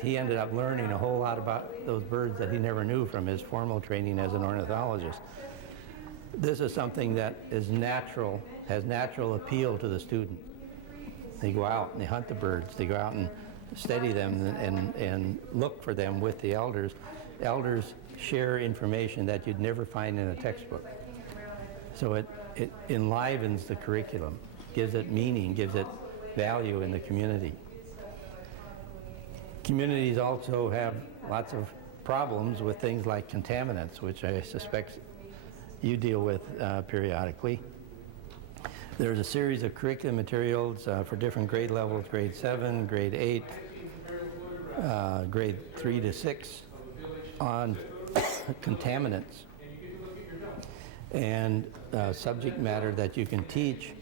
He ended up learning a whole lot about those birds that he never knew from his formal training as an ornithologist. This is something that is natural, has natural appeal to the student. They go out and they hunt the birds. They go out and study them and look for them with the elders. Elders share information that you'd never find in a textbook. So it enlivens the curriculum, gives it meaning, gives it value in the community. Communities also have lots of problems with things like contaminants, which I suspect you deal with periodically. There's a series of curriculum materials for different grade levels, grade 7, grade 8, grade 3 to 6, on contaminants and subject matter that you can teach,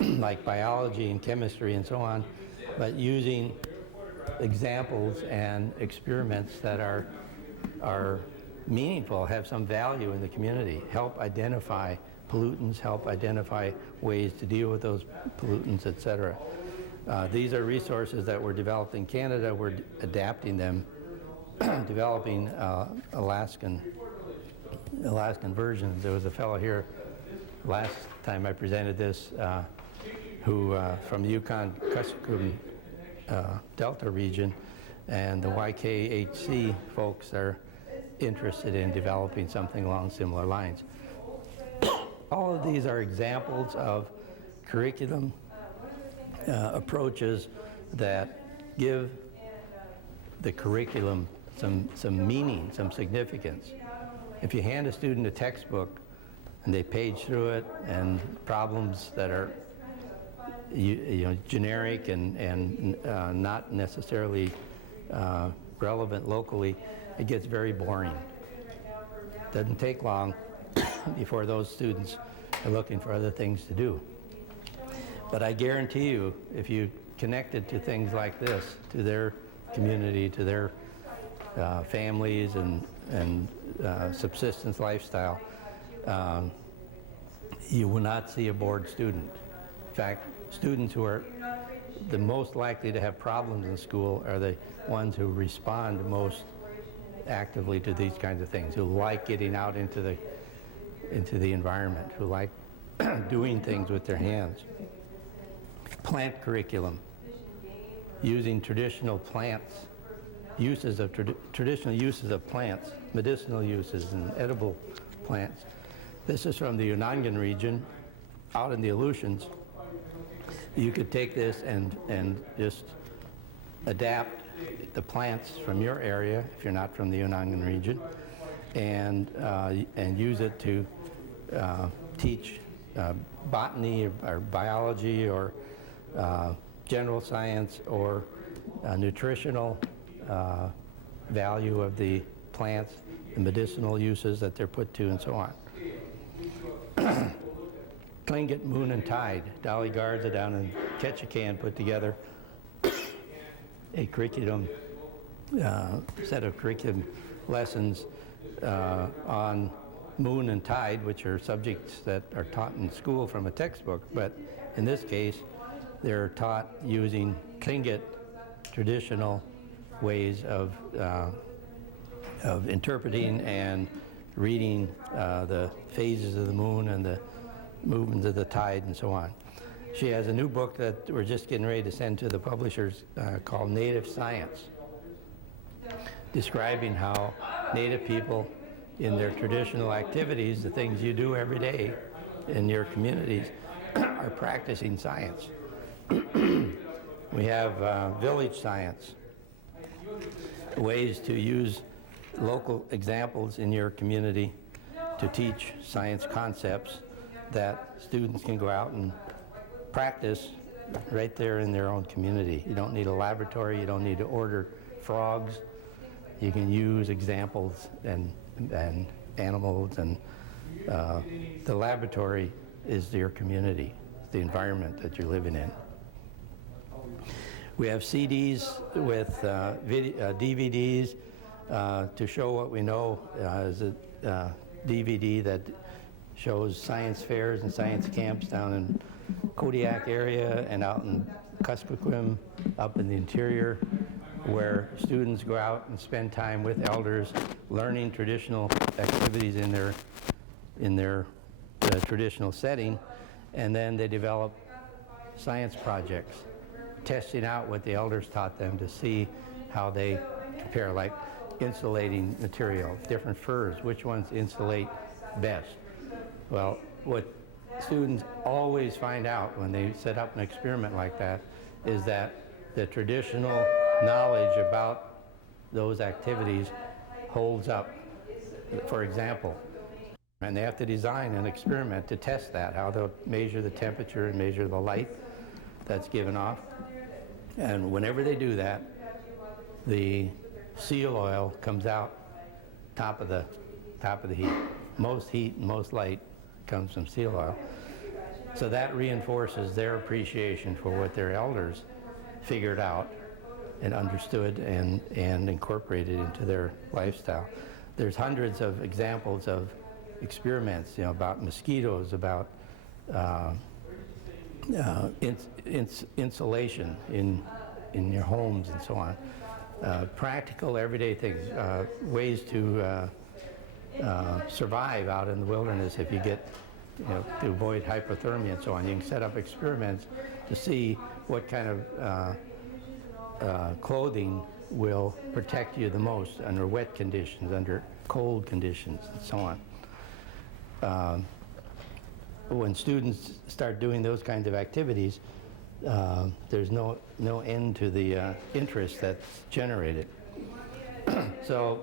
like biology and chemistry and so on, but using examples and experiments that are meaningful, have some value in the community, help identify pollutants, help identify ways to deal with those pollutants, etc. These are resources that were developed in Canada. We're adapting them, developing Alaskan versions. There was a fellow here last time I presented this who from the Yukon-Kuskokwim Delta region, and the YKHC folks are interested in developing something along similar lines. All of these are examples of curriculum approaches that give the curriculum some meaning, some significance. If you hand a student a textbook and they page through it and problems that are generic and not necessarily relevant locally, it gets very boring. Doesn't take long before those students are looking for other things to do. But I guarantee you, if you connect it to things like this, to their community, to their families and subsistence lifestyle, you will not see a bored student. In fact, students who are the most likely to have problems in school are the ones who respond most actively to these kinds of things, who like getting out into the environment, who like doing things with their hands. Plant curriculum, using traditional plants, traditional uses of plants, medicinal uses and edible plants. This is from the Unangan region, out in the Aleutians. You could take this and just adapt the plants from your area, if you're not from the Unangan region, and use it to teach botany or biology or general science or nutritional value of the plants, the medicinal uses that they're put to, and so on. Tlingit, Moon, and Tide. Dolly Garza down in Ketchikan put together a curriculum, set of curriculum lessons on moon and tide, which are subjects that are taught in school from a textbook, but in this case, they're taught using Tlingit traditional ways of interpreting and reading the phases of the moon and the movements of the tide and so on. She has a new book that we're just getting ready to send to the publishers called Native Science, describing how Native people in their traditional activities, the things you do every day in your communities, are practicing science. We have village science, ways to use local examples in your community to teach science concepts that students can go out and practice right there in their own community. You don't need a laboratory, you don't need to order frogs. You can use examples and animals, and the laboratory is your community, the environment that you're living in. We have CDs with DVDs to show what we know. Is a DVD that shows science fairs and science camps down in Kodiak area and out in Kuskokwim up in the interior, where students go out and spend time with elders, learning traditional activities in their traditional setting, and then they develop science projects, testing out what the elders taught them to see how they compare, like insulating material, different furs, which ones insulate best. Well, what students always find out when they set up an experiment like that is that the traditional knowledge about those activities holds up. For example, and they have to design an experiment to test that, how they'll measure the temperature and measure the light that's given off. And whenever they do that, the seal oil comes out top of the heat. Most heat and most light comes from seal oil. So that reinforces their appreciation for what their elders figured out and understood and incorporated into their lifestyle. There's hundreds of examples of experiments, about mosquitoes, about insulation in your homes and so on. Practical everyday things, ways to survive out in the wilderness if you get, to avoid hypothermia and so on. You can set up experiments to see what kind of clothing will protect you the most under wet conditions, under cold conditions, and so on. When students start doing those kinds of activities, there's no end to the interest that's generated. So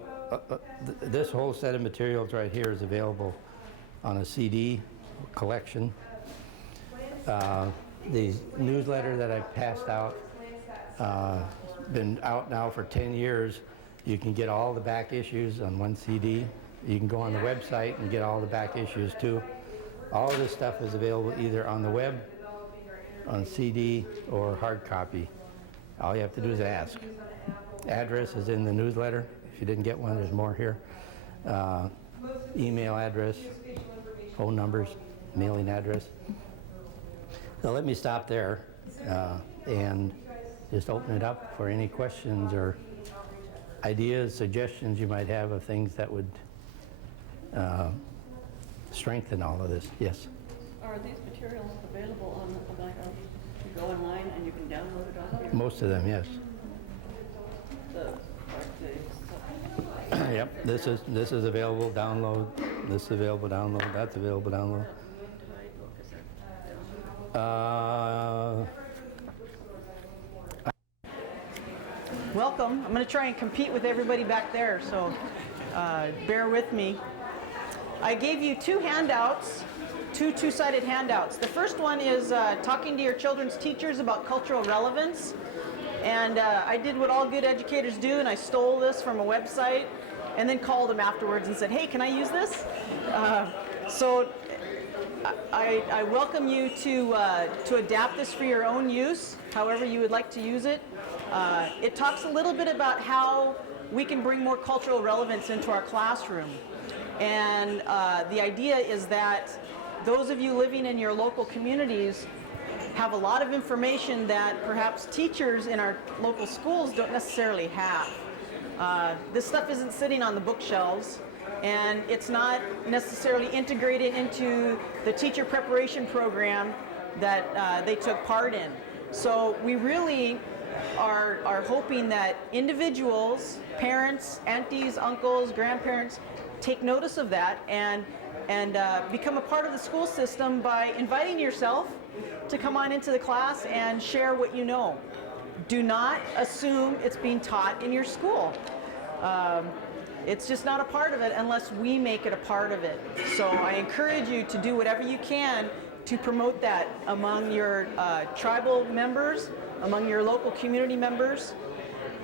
this whole set of materials right here is available on a CD collection. The newsletter that I've passed out, been out now for 10 years. You can get all the back issues on one CD. You can go on the website and get all the back issues too. All of this stuff is available either on the web, on CD, or hard copy. All you have to do is ask. Address is in the newsletter. If you didn't get one, there's more here. Email address, phone numbers, mailing address. So let me stop there and just open it up for any questions or ideas, suggestions you might have of things that would strengthen all of this. Yes? Are these materials available on, like, you go online and you can download it on here? Most of them, yes. Yep, this is available, download. This is available, download. That's available, download. Welcome. I'm going to try and compete with everybody back there, so bear with me. I gave you two handouts, two-sided handouts. The first one is talking to your children's teachers about cultural relevance. And I did what all good educators do, and I stole this from a website and then called them afterwards and said, hey, can I use this? So I welcome you to adapt this for your own use, however you would like to use it. It talks a little bit about how we can bring more cultural relevance into our classroom. And the idea is that those of you living in your local communities have a lot of information that perhaps teachers in our local schools don't necessarily have. This stuff isn't sitting on the bookshelves, and it's not necessarily integrated into the teacher preparation program that they took part in. So we really are hoping that individuals, parents, aunties, uncles, grandparents, take notice of that and become a part of the school system by inviting yourself to come on into the class and share what you know. Do not assume it's being taught in your school. It's just not a part of it unless we make it a part of it. So I encourage you to do whatever you can to promote that among your tribal members, among your local community members,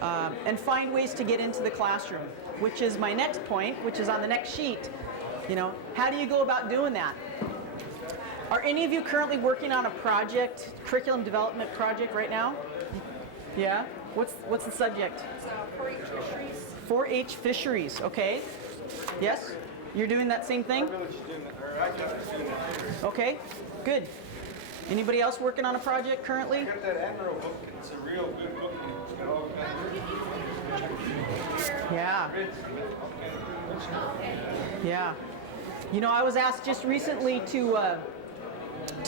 and find ways to get into the classroom, which is my next point, which is on the next sheet. How do you go about doing that? Are any of you currently working on a project, curriculum development project right now? Yeah? What's the subject? 4-H fisheries. 4-H fisheries, okay. Yes? You're doing that same thing? Okay, good. Anybody else working on a project currently? I got that Admiral book. It's a real good book. It's got all kinds of Yeah. Yeah. You know, I was asked just recently to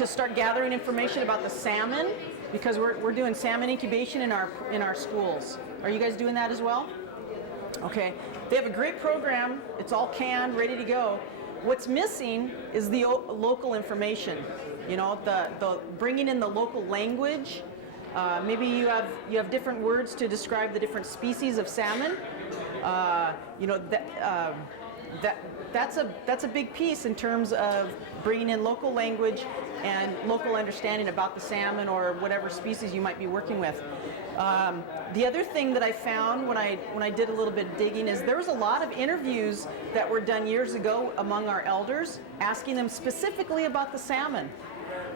start gathering information about the salmon because we're doing salmon incubation in our schools. Are you guys doing that as well? Okay. They have a great program. It's all canned, ready to go. What's missing is the local information. You know, the bringing in the local language. Maybe you have different words to describe the different species of salmon. You know, that's a big piece in terms of bringing in local language and local understanding about the salmon or whatever species you might be working with. The other thing that I found when I did a little bit of digging is there was a lot of interviews that were done years ago among our elders, asking them specifically about the salmon.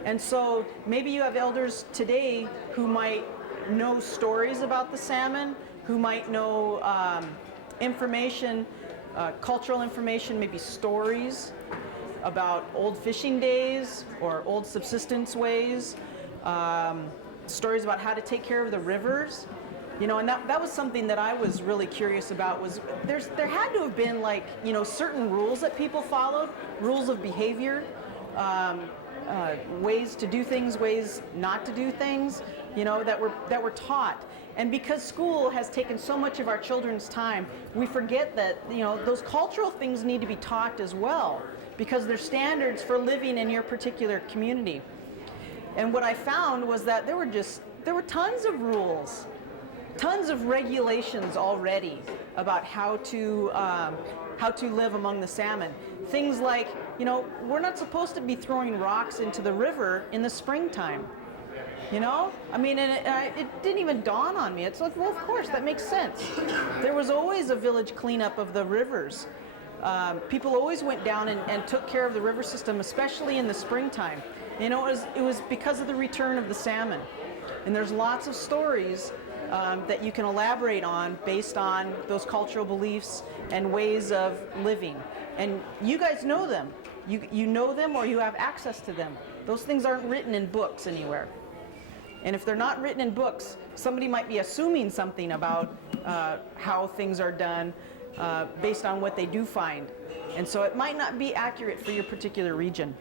And so maybe you have elders today who might know stories about the salmon, who might know information, cultural information, maybe stories about old fishing days or old subsistence ways, stories about how to take care of the rivers. You know, and that was something that I was really curious about. Was there had to have been, like, you know, certain rules that people followed, rules of behavior, ways to do things, ways not to do things, you know, that were taught. And because school has taken so much of our children's time, we forget that, you know, those cultural things need to be taught as well, because they're standards for living in your particular community. And what I found was that there were tons of rules, tons of regulations already about how to live among the salmon. Things like, you know, we're not supposed to be throwing rocks into the river in the springtime. You know, I mean, and it didn't even dawn on me. It's like, well, of course, that makes sense. There was always a village cleanup of the rivers. People always went down and took care of the river system, especially in the springtime. You know, it was because of the return of the salmon. And there's lots of stories that you can elaborate on based on those cultural beliefs and ways of living. And you guys know them. You know them, or you have access to them. Those things aren't written in books anywhere. And if they're not written in books, somebody might be assuming something about how things are done based on what they do find. And so it might not be accurate for your particular region.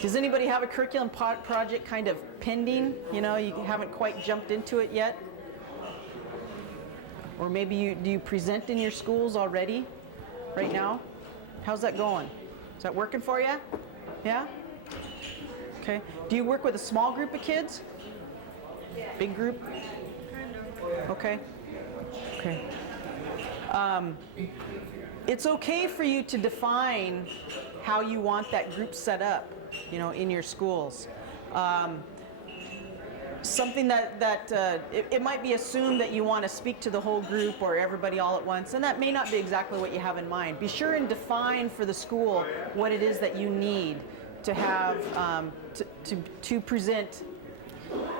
Does anybody have a curriculum project kind of pending? You know, you haven't quite jumped into it yet? Or maybe do you present in your schools already, right now? How's that going? Is that working for you? Yeah? Okay. Do you work with a small group of kids? Big group? Okay. Okay. It's okay for you to define how you want that group set up, you know, in your schools. Something that it might be assumed that you want to speak to the whole group or everybody all at once, and that may not be exactly what you have in mind. Be sure and define for the school what it is that you need to have to present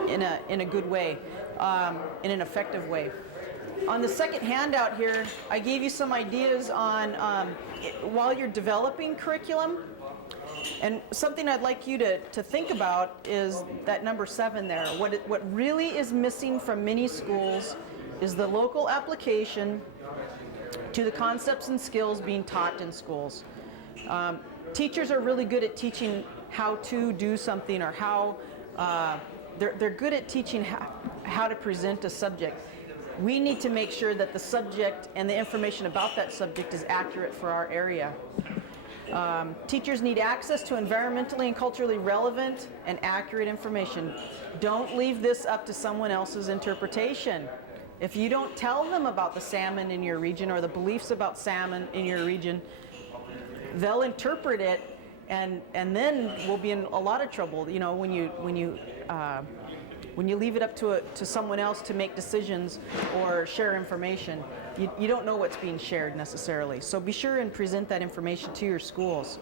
in a good way, in an effective way. On the second handout here, I gave you some ideas on while you're developing curriculum. And something I'd like you to think about is that number 7 there. What really is missing from many schools is the local application to the concepts and skills being taught in schools. Teachers are really good at teaching how to do something, or how they're good at teaching how to present a subject. We need to make sure that the subject and the information about that subject is accurate for our area. Teachers need access to environmentally and culturally relevant and accurate information. Don't leave this up to someone else's interpretation. If you don't tell them about the salmon in your region or the beliefs about salmon in your region, they'll interpret it, and then we'll be in a lot of trouble. You know, when you leave it up to someone else to make decisions or share information, you don't know what's being shared necessarily. So be sure and present that information to your schools.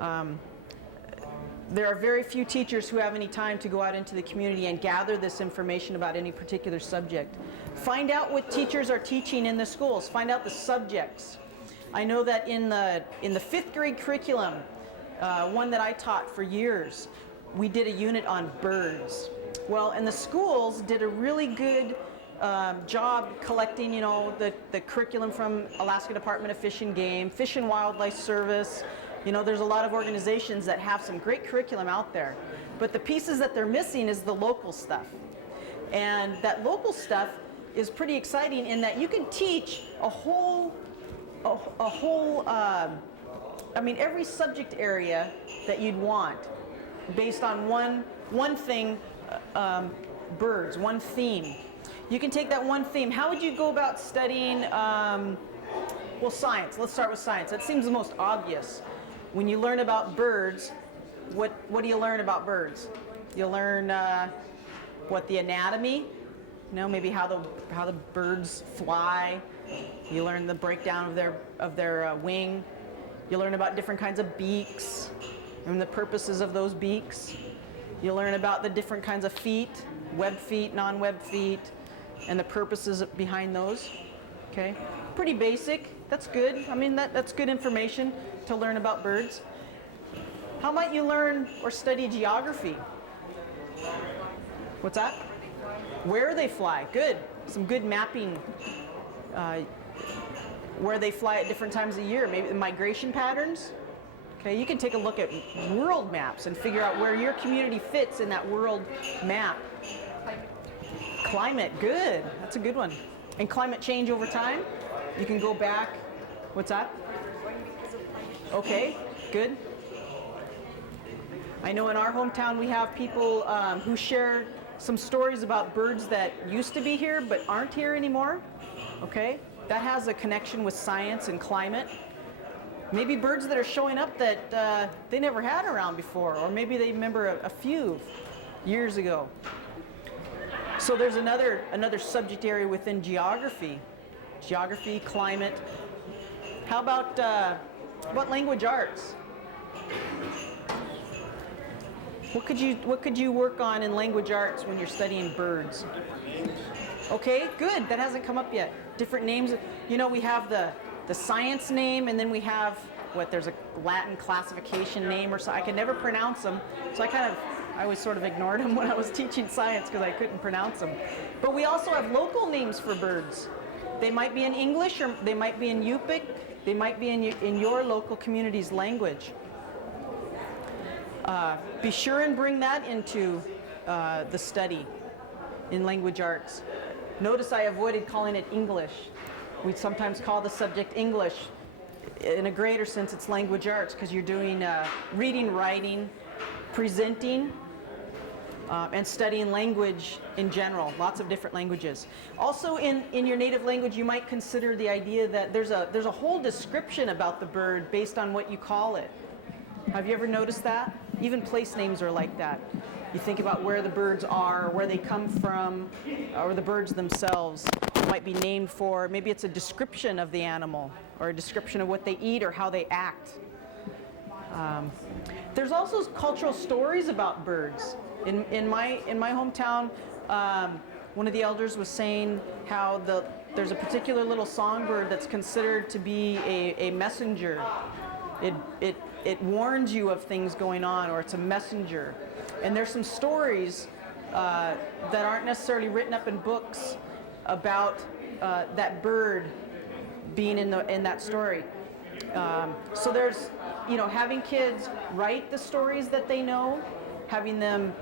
There are very few teachers who have any time to go out into the community and gather this information about any particular subject. Find out what teachers are teaching in the schools. Find out the subjects. I know that in the 5th grade curriculum, one that I taught for years, we did a unit on birds. Well, and the schools did a really good job collecting, the curriculum from Alaska Department of Fish and Game, Fish and Wildlife Service. There's a lot of organizations that have some great curriculum out there. But the pieces that they're missing is the local stuff. And that local stuff is pretty exciting in that you can teach every subject area that you'd want based on one thing, birds, one theme. You can take that one theme. How would you go about studying, science? Let's start with science. That seems the most obvious. When you learn about birds, what do you learn about birds? You learn the anatomy, maybe how the birds fly. You learn the breakdown of their wing. You learn about different kinds of beaks and the purposes of those beaks. You learn about the different kinds of feet, web feet, non-web feet, and the purposes behind those. Okay, pretty basic. That's good. That's good information to learn about birds. How might you learn or study geography? What's that? Where they fly. Good. Some good mapping. Where they fly at different times of year. Maybe the migration patterns. Okay, you can take a look at world maps and figure out where your community fits in that world map. Climate, good. That's a good one. And climate change over time. You can go back. What's that? Okay, good. I know in our hometown we have people who share some stories about birds that used to be here but aren't here anymore. Okay, that has a connection with science and climate. Maybe birds that are showing up that they never had around before, or maybe they remember a few years ago. So there's another subject area within geography. Geography, climate. How about language arts? What could you work on in language arts when you're studying birds? Okay, good. That hasn't come up yet. Different names. We have the science name, and then we have there's a Latin classification name, or so I can never pronounce them. So I always sort of ignored them when I was teaching science because I couldn't pronounce them. But we also have local names for birds. They might be in English, or they might be in Yupik. They might be in your local community's language. Be sure and bring that into the study in language arts. Notice I avoided calling it English. We sometimes call the subject English. In a greater sense, it's language arts because you're doing reading, writing, presenting, and studying language in general, lots of different languages. Also in your native language, you might consider the idea that there's a whole description about the bird based on what you call it. Have you ever noticed that? Even place names are like that. You think about where the birds are, where they come from, or the birds themselves might be named for. Maybe it's a description of the animal, or a description of what they eat or how they act. There's also cultural stories about birds. In my hometown, one of the elders was saying how there's a particular little songbird that's considered to be a messenger. It warns you of things going on, or it's a messenger. And there's some stories that aren't necessarily written up in books about that bird being in that story. So there's, having kids write the stories that they know, having them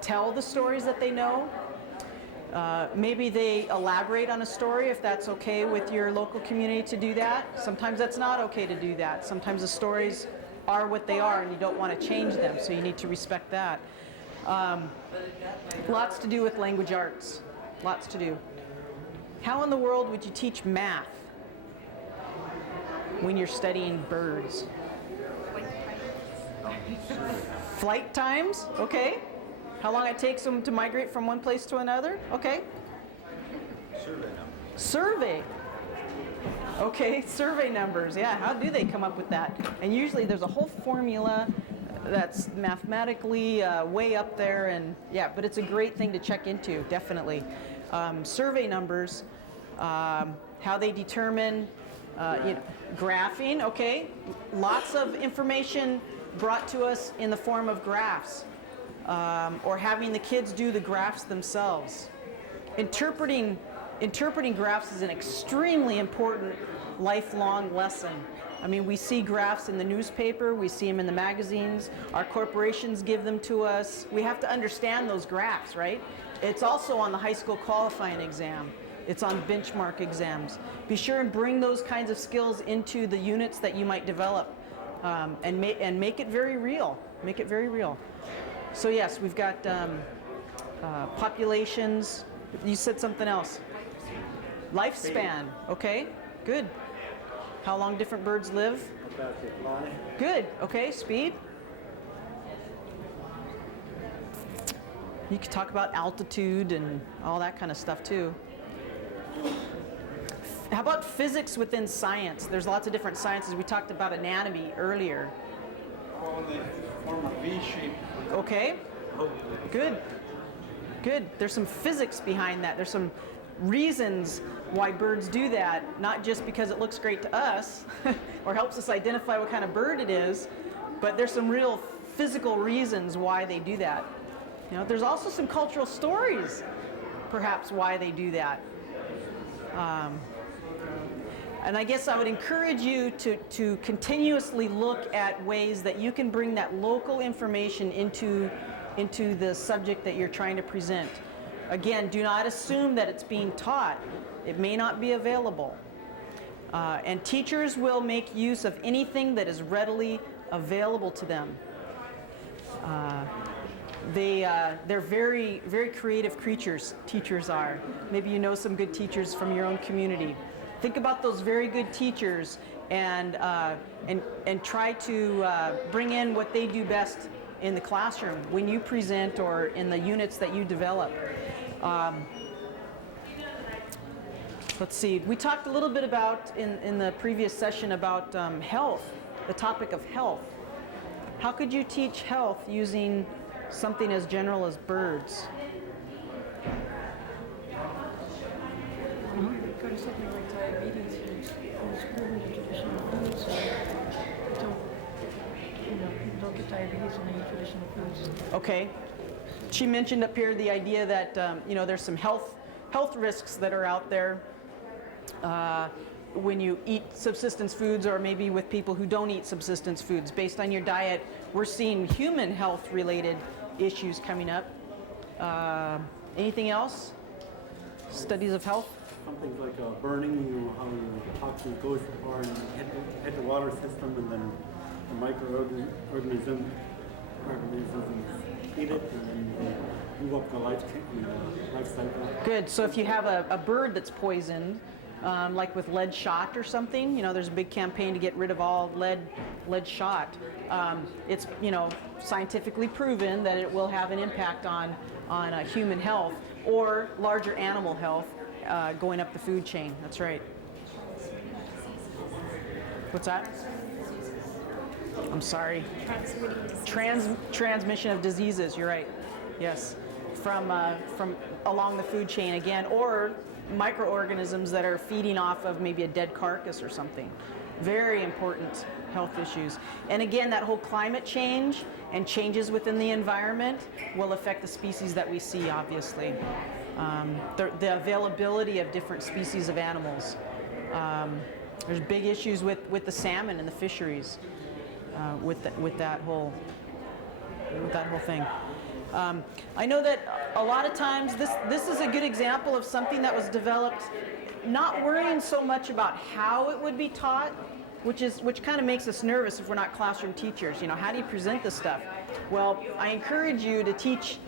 tell the stories that they know. Maybe they elaborate on a story if that's okay with your local community to do that. Sometimes that's not okay to do that. Sometimes the stories are what they are and you don't want to change them, so you need to respect that. Lots to do with language arts. Lots to do. How in the world would you teach math when you're studying birds? Flight times, okay. How long it takes them to migrate from one place to another, okay. Survey numbers. Survey. Okay, survey numbers, yeah, how do they come up with that? And usually there's a whole formula that's mathematically way up there, and yeah, but it's a great thing to check into, definitely. Survey numbers, how they determine, graphing, okay. Lots of information brought to us in the form of graphs, or having the kids do the graphs themselves. Interpreting graphs is an extremely important lifelong lesson. I mean, we see graphs in the newspaper, we see them in the magazines, our corporations give them to us. We have to understand those graphs, right? It's also on the high school qualifying exam. It's on benchmark exams. Be sure and bring those kinds of skills into the units that you might develop, and make it very real. Make it very real. So yes, we've got populations. You said something else. Lifespan. Okay, good. How long different birds live? Good. Okay, speed. You could talk about altitude and all that kind of stuff too. How about physics within science? There's lots of different sciences. We talked about anatomy earlier. Well, they form a V shape. Okay, good. Good. There's some physics behind that. There's some reasons why birds do that, not just because it looks great to us or helps us identify what kind of bird it is, but there's some real physical reasons why they do that. You know, there's also some cultural stories, perhaps, why they do that. And I guess I would encourage you to continuously look at ways that you can bring that local information into the subject that you're trying to present. Again, do not assume that it's being taught. It may not be available. And teachers will make use of anything that is readily available to them. They're very, very creative creatures, teachers are. Maybe you know some good teachers from your own community. Think about those very good teachers and try to bring in what they do best in the classroom when you present or in the units that you develop. Let's see, we talked a little bit about in the previous session about health, the topic of health. How could you teach health using something as general as birds? Go to something like diabetes, who's proven in traditional foods, don't get diabetes in any traditional foods. Okay. She mentioned up here the idea that there's some health risks that are out there when you eat subsistence foods, or maybe with people who don't eat subsistence foods. Based on your diet, we're seeing human health related issues coming up. Anything else? Studies of health? Something like burning, how the toxin goes so far and hit the water system, and then the microorganisms eat it, and then they move up the life cycle. Good. So if you have a bird that's poisoned, like with lead shot or something, there's a big campaign to get rid of all lead shot. It's scientifically proven that it will have an impact on human health or larger animal health going up the food chain. That's right. What's that? I'm sorry. Transmission of diseases. You're right. Yes, from along the food chain again, or microorganisms that are feeding off of maybe a dead carcass or something. Very important health issues. And again, that whole climate change and changes within the environment will affect the species that we see, obviously. The availability of different species of animals. There's big issues with the salmon and the fisheries with that whole thing. I know that a lot of times this is a good example of something that was developed not worrying so much about how it would be taught, which kind of makes us nervous if we're not classroom teachers. How do you present this stuff? Well, I encourage you to teach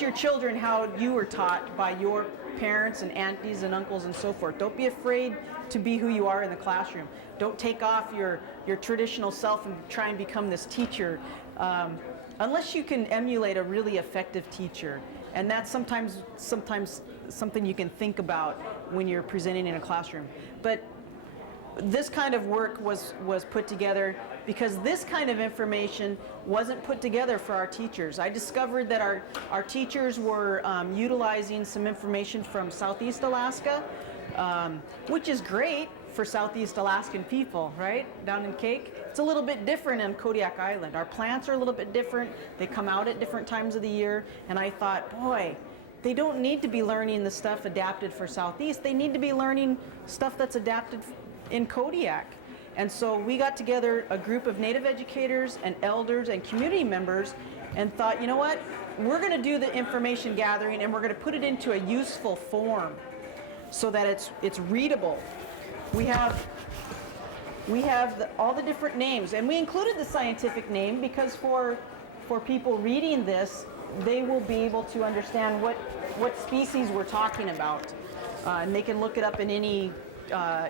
your children how you were taught by your parents and aunties and uncles and so forth. Don't be afraid to be who you are in the classroom. Don't take off your traditional self and try and become this teacher. Unless you can emulate a really effective teacher. And that's sometimes something you can think about when you're presenting in a classroom. But this kind of work was put together because this kind of information wasn't put together for our teachers. I discovered that our teachers were utilizing some information from Southeast Alaska, which is great. for Southeast Alaskan people, right? Down in Cake. It's a little bit different in Kodiak Island. Our plants are a little bit different. They come out at different times of the year. And I thought, boy, they don't need to be learning the stuff adapted for Southeast. They need to be learning stuff that's adapted in Kodiak. And so we got together a group of Native educators and elders and community members and thought, you know what? We're going to do the information gathering and we're going to put it into a useful form so that it's readable. We have all the different names, and we included the scientific name because for people reading this, they will be able to understand what species we're talking about. And they can look it up in any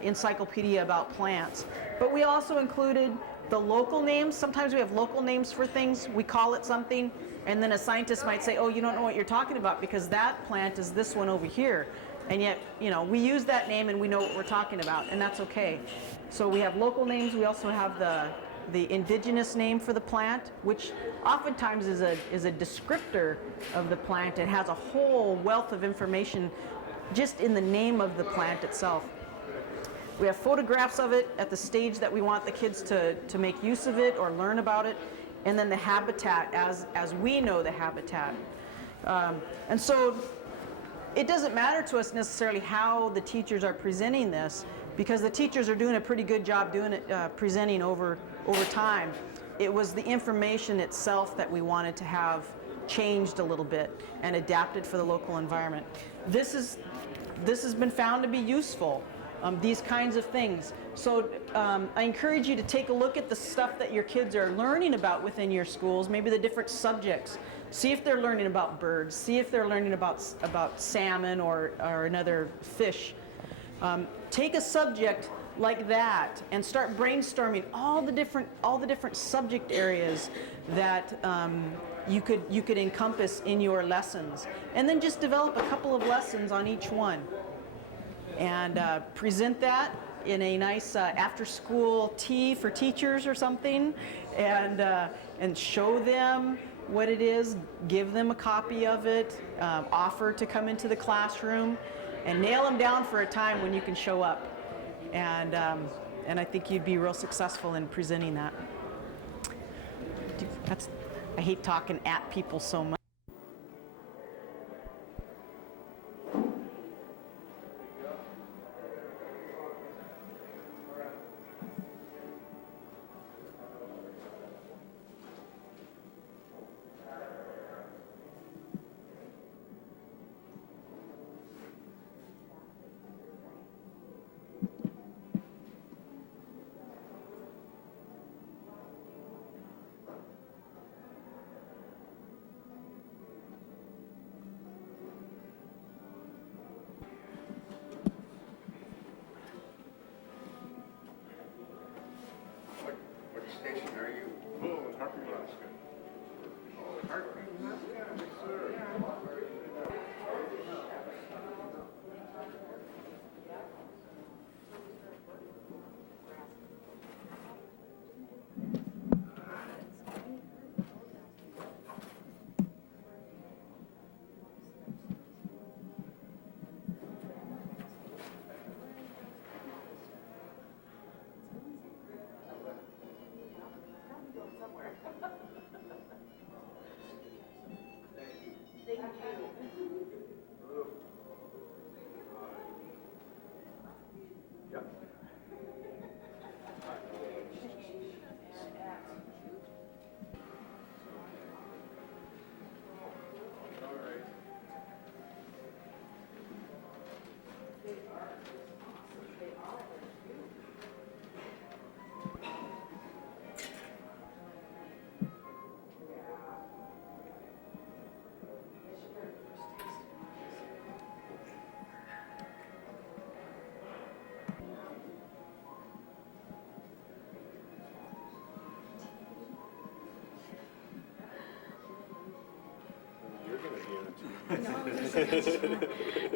encyclopedia about plants. But we also included the local names. Sometimes we have local names for things. We call it something, and then a scientist might say, oh, you don't know what you're talking about because that plant is this one over here. And yet, you know, we use that name and we know what we're talking about, and that's okay. So we have local names. We also have the indigenous name for the plant, which oftentimes is a descriptor of the plant and has a whole wealth of information just in the name of the plant itself. We have photographs of it at the stage that we want the kids to make use of it or learn about it, and then the habitat as we know the habitat. And so it doesn't matter to us necessarily how the teachers are presenting this, because the teachers are doing a pretty good job doing it, presenting over time. It was the information itself that we wanted to have changed a little bit and adapted for the local environment. This has been found to be useful, these kinds of things. So I encourage you to take a look at the stuff that your kids are learning about within your schools, maybe the different subjects. See if they're learning about birds. See if they're learning about salmon or another fish. Take a subject like that and start brainstorming all the different subject areas that you could encompass in your lessons, and then just develop a couple of lessons on each one, and present that in a nice after-school tea for teachers or something, and show them what it is, give them a copy of it, offer to come into the classroom, and nail them down for a time when you can show up. And I think you'd be real successful in presenting that. I hate talking at people so much. What station are you? Oh, Harper, Alaska. Oh, Harper, Alaska, yes, sir. You're going to be in it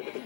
too.